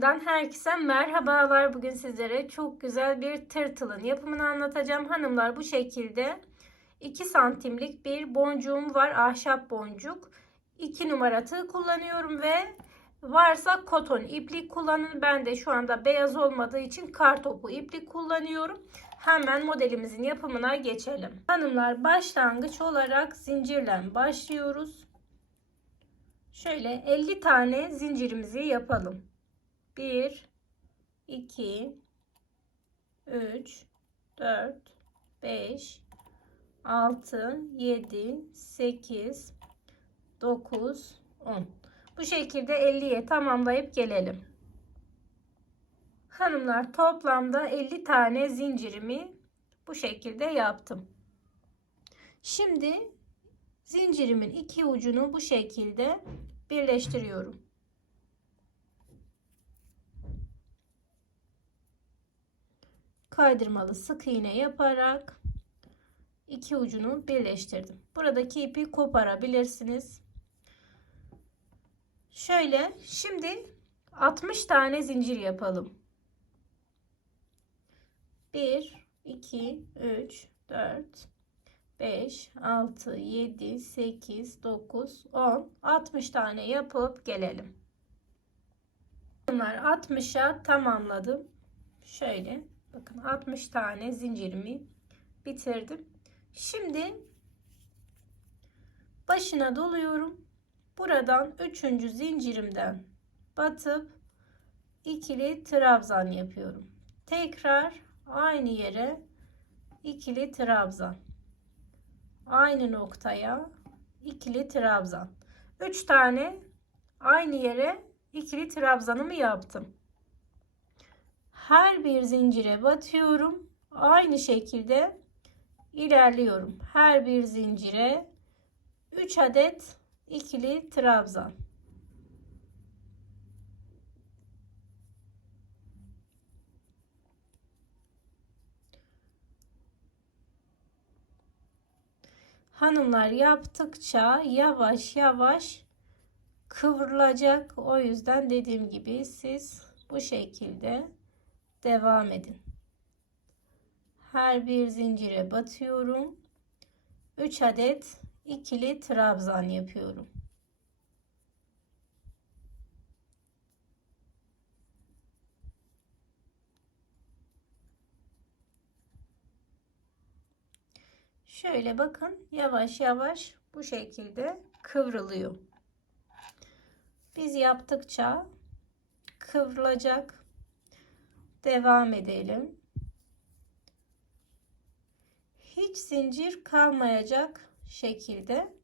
kanalımdan herkese merhabalar. Bugün sizlere çok güzel bir tırtılın yapımını anlatacağım. Hanımlar bu şekilde 2 santimlik bir boncuğum var. Ahşap boncuk. 2 numara tığ kullanıyorum ve varsa koton iplik kullanın. Ben de şu anda beyaz olmadığı için kar topu iplik kullanıyorum. Hemen modelimizin yapımına geçelim. Hanımlar başlangıç olarak zincirle başlıyoruz. Şöyle 50 tane zincirimizi yapalım. 1 2 3 4 5 6 7 8 9 10 bu şekilde 50'ye tamamlayıp gelelim. Hanımlar toplamda 50 tane zincirimi bu şekilde yaptım. Şimdi zincirimin iki ucunu bu şekilde birleştiriyorum. Kaydırmalı sık iğne yaparak iki ucunu birleştirdim. Buradaki ipi koparabilirsiniz. Şöyle şimdi 60 tane zincir yapalım. 1 2 3 4 5 6 7 8 9 10 60 tane yapıp gelelim. Bunlar 60'a tamamladım. Şöyle bakın 60 tane zincirimi bitirdim. Şimdi başına doluyorum. Buradan 3. zincirimden batıp ikili trabzan yapıyorum. Tekrar aynı yere ikili trabzan. Aynı noktaya ikili trabzan. 3 tane aynı yere ikili trabzanımı yaptım. Her bir zincire batıyorum. Aynı şekilde ilerliyorum. Her bir zincire 3 adet ikili trabzan. Hanımlar yaptıkça yavaş yavaş kıvrılacak. O yüzden dediğim gibi siz bu şekilde devam edin. Her bir zincire batıyorum. 3 adet ikili trabzan yapıyorum. Şöyle bakın yavaş yavaş bu şekilde kıvrılıyor. Biz yaptıkça kıvrılacak. Devam edelim. Hiç zincir kalmayacak şekilde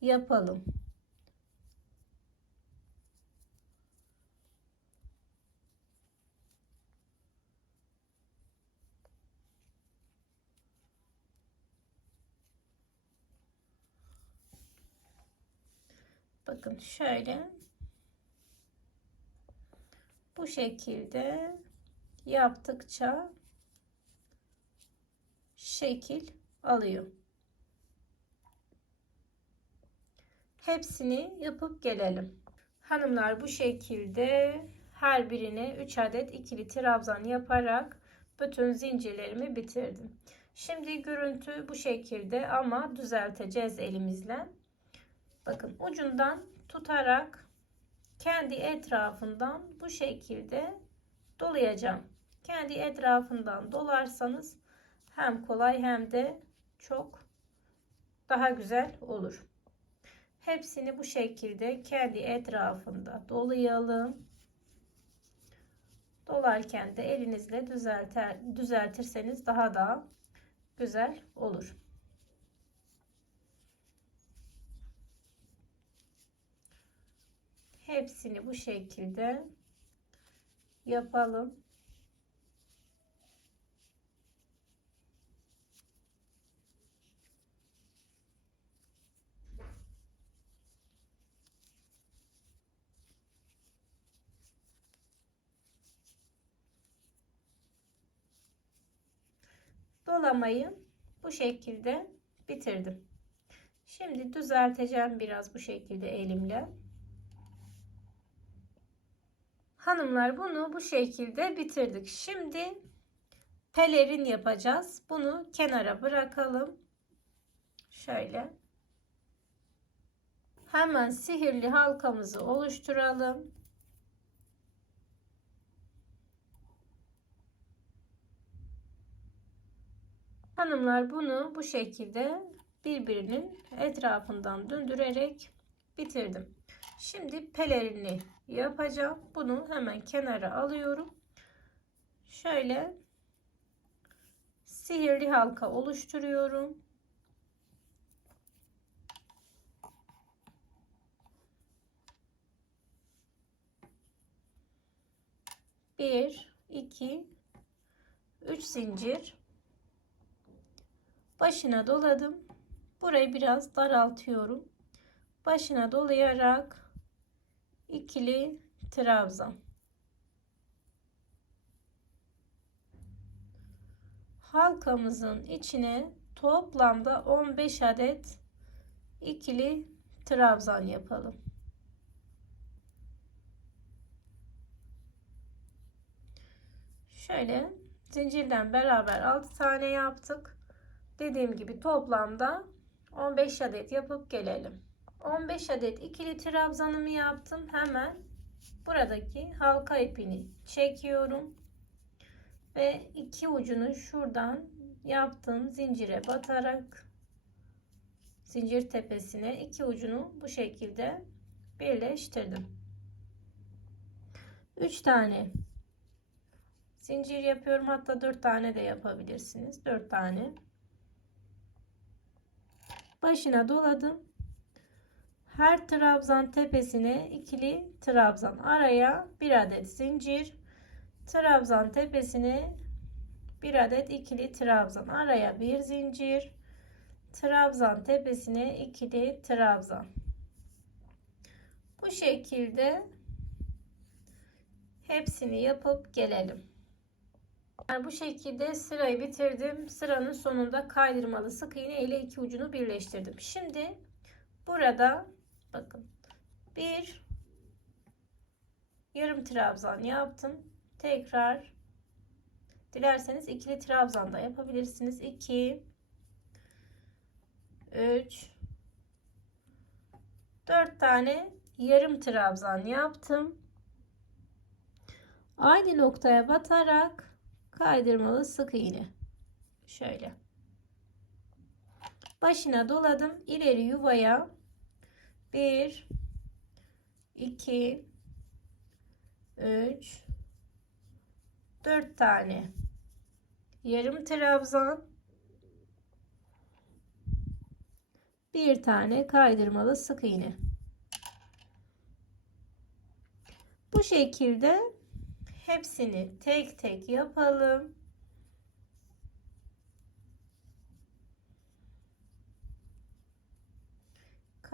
yapalım. Bakın şöyle bu şekilde yaptıkça şekil alıyor. Hepsini yapıp gelelim. Hanımlar bu şekilde her birine 3 adet ikili trabzan yaparak bütün zincirlerimi bitirdim. Şimdi görüntü bu şekilde ama düzelteceğiz elimizle. Bakın ucundan tutarak kendi etrafından bu şekilde dolayacağım. Kendi etrafından dolarsanız hem kolay hem de çok daha güzel olur. Hepsini bu şekilde kendi etrafında dolayalım. Dolarken de elinizle düzelter, düzeltirseniz daha da güzel olur. Hepsini bu şekilde yapalım. Dolamayı bu şekilde bitirdim. Şimdi düzelteceğim biraz bu şekilde elimle. Hanımlar bunu bu şekilde bitirdik. Şimdi pelerin yapacağız. Bunu kenara bırakalım. Şöyle. Hemen sihirli halkamızı oluşturalım. Hanımlar bunu bu şekilde birbirinin etrafından döndürerek bitirdim. Şimdi pelerini yapacağım. Bunu hemen kenara alıyorum. Şöyle sihirli halka oluşturuyorum. Bir, iki, üç zincir. Başına doladım. Burayı biraz daraltıyorum. Başına dolayarak ikili trabzan. Halkamızın içine toplamda 15 adet ikili trabzan yapalım. Şöyle zincirden beraber 6 tane yaptık. Dediğim gibi toplamda 15 adet yapıp gelelim. 15 adet ikili trabzanımı yaptım. Hemen buradaki halka ipini çekiyorum. Ve iki ucunu şuradan yaptığım zincire batarak zincir tepesine iki ucunu bu şekilde birleştirdim. 3 tane zincir yapıyorum. Hatta 4 tane de yapabilirsiniz. 4 tane. Başına doladım. Her trabzan tepesine ikili trabzan. Araya bir adet zincir trabzan tepesine bir adet ikili trabzan. Araya bir zincir trabzan tepesine ikili trabzan. Bu şekilde hepsini yapıp gelelim. Yani bu şekilde sırayı bitirdim. Sıranın sonunda kaydırmalı sık iğne ile iki ucunu birleştirdim. Şimdi burada bakın. Bir. Yarım trabzan yaptım. Tekrar. Dilerseniz ikili trabzan da yapabilirsiniz. 2 3 4 tane yarım trabzan yaptım. Aynı noktaya batarak kaydırmalı sık iğne. Şöyle. Başına doladım. İleri yuvaya 1 2 3 4 tane. Yarım trabzan. Bir tane kaydırmalı sık iğne. Bu şekilde hepsini tek tek yapalım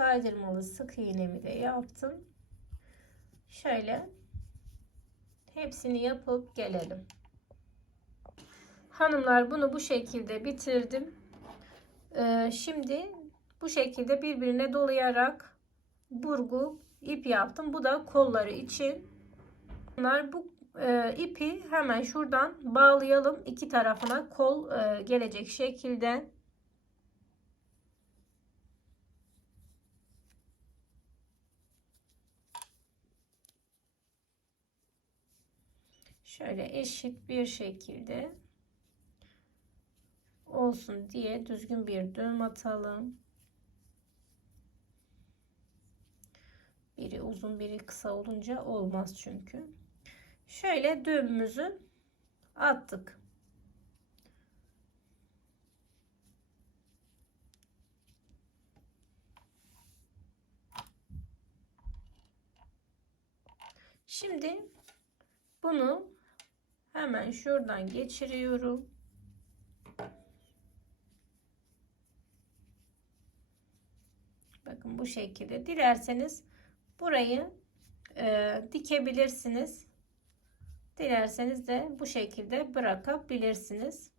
kaydırmalı sık iğnemi de yaptım. Şöyle hepsini yapıp gelelim. Hanımlar bunu bu şekilde bitirdim. Ee, şimdi bu şekilde birbirine dolayarak burgu ip yaptım. Bu da kolları için. Bunlar bu e, ipi hemen şuradan bağlayalım. İki tarafına kol e, gelecek şekilde şöyle eşit bir şekilde olsun diye düzgün bir düğüm atalım. Biri uzun biri kısa olunca olmaz çünkü. Şöyle düğümümüzü attık. Şimdi bunu hemen şuradan geçiriyorum. Bakın bu şekilde. Dilerseniz burayı e, dikebilirsiniz. Dilerseniz de bu şekilde bırakabilirsiniz.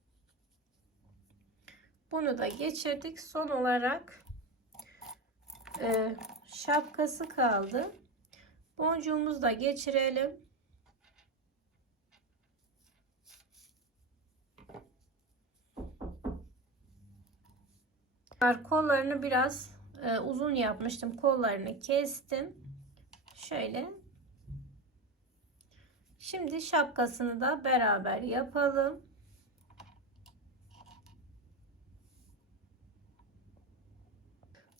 Bunu da geçirdik. Son olarak e, şapkası kaldı. Boncuğumuzu da geçirelim. Kollarını biraz e, uzun yapmıştım. Kollarını kestim. Şöyle. Şimdi şapkasını da beraber yapalım.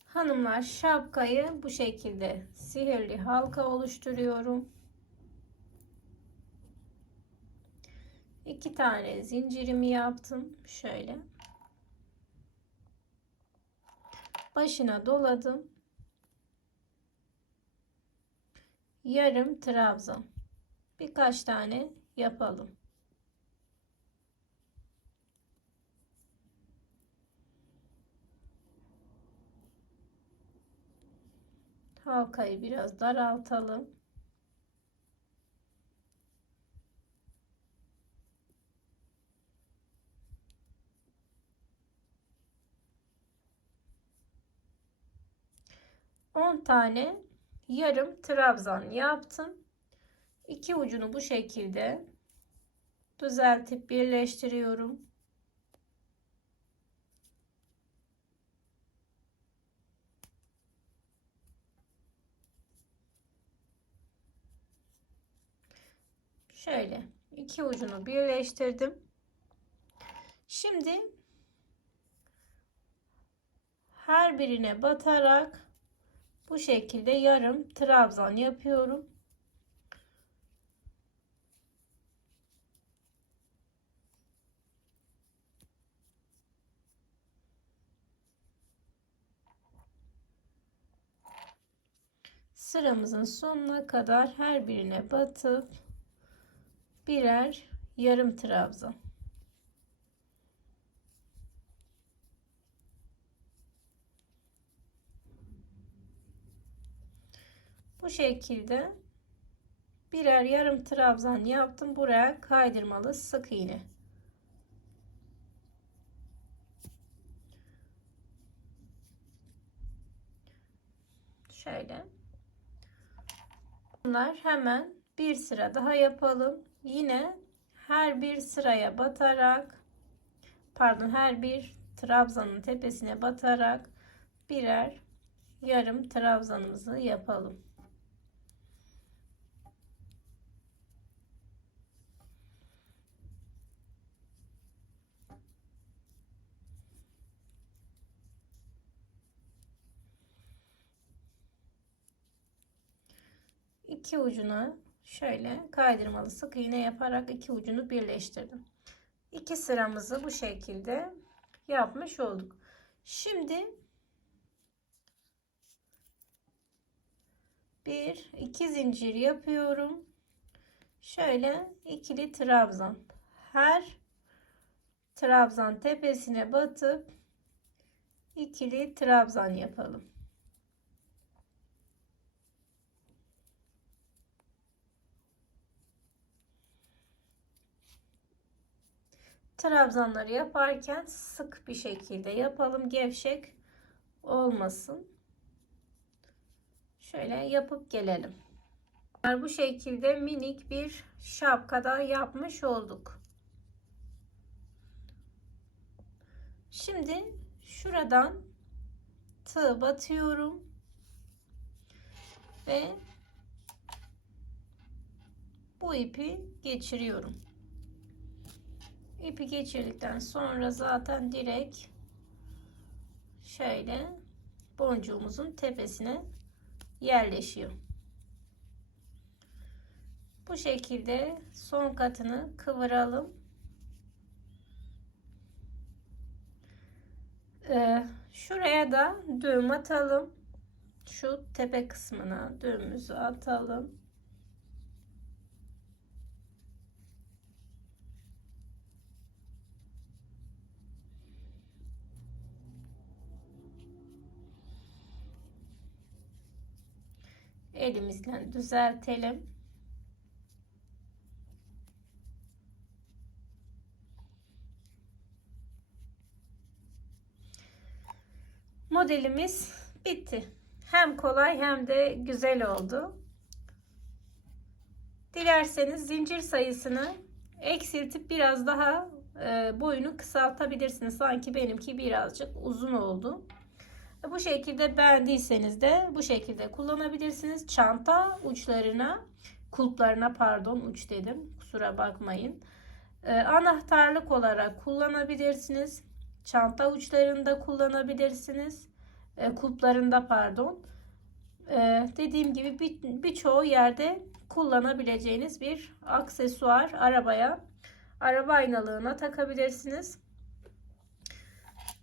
Hanımlar şapkayı bu şekilde sihirli halka oluşturuyorum. İki tane zincirimi yaptım. Şöyle. Başına doladım. Yarım trabzan. Birkaç tane yapalım. Halkayı biraz daraltalım. On tane yarım trabzan yaptım. İki ucunu bu şekilde düzeltip birleştiriyorum. Şöyle iki ucunu birleştirdim. Şimdi her birine batarak bu şekilde yarım trabzan yapıyorum. sıramızın sonuna kadar her birine batıp birer yarım trabzan. Bu şekilde birer yarım trabzan yaptım. Buraya kaydırmalı sık iğne. Şöyle. Bunlar hemen bir sıra daha yapalım. Yine her bir sıraya batarak pardon her bir trabzanın tepesine batarak birer yarım trabzanımızı yapalım. İki ucuna şöyle kaydırmalı sık iğne yaparak iki ucunu birleştirdim. İki sıramızı bu şekilde yapmış olduk. Şimdi bir iki zincir yapıyorum. Şöyle ikili trabzan. Her trabzan tepesine batıp ikili trabzan yapalım. Trabzanları yaparken sık bir şekilde yapalım. Gevşek olmasın. Şöyle yapıp gelelim. Bu şekilde minik bir şapkada yapmış olduk. Şimdi şuradan tığ batıyorum ve bu ipi geçiriyorum. İpi geçirdikten sonra zaten direkt şöyle boncuğumuzun tepesine yerleşiyor. Bu şekilde son katını kıvıralım. Ee, şuraya da düğüm atalım. Şu tepe kısmına düğümümüzü atalım. Elimizle düzeltelim. Modelimiz bitti. Hem kolay hem de güzel oldu. Dilerseniz zincir sayısını eksiltip biraz daha e, boyunu kısaltabilirsiniz. Sanki benimki birazcık uzun oldu. Bu şekilde beğendiyseniz de bu şekilde kullanabilirsiniz. Çanta uçlarına, kulplarına pardon uç dedim. Kusura bakmayın. E, anahtarlık olarak kullanabilirsiniz. Çanta uçlarında kullanabilirsiniz. E, kulplarında pardon. E, dediğim gibi bir- birçoğu yerde kullanabileceğiniz bir aksesuar arabaya, araba aynalığına takabilirsiniz.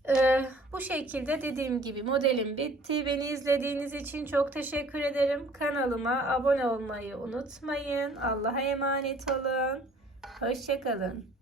Ee, bu şekilde dediğim gibi modelim bitti. Beni izlediğiniz için çok teşekkür ederim. Kanalıma abone olmayı unutmayın. Allah'a emanet olun. Hoşçakalın.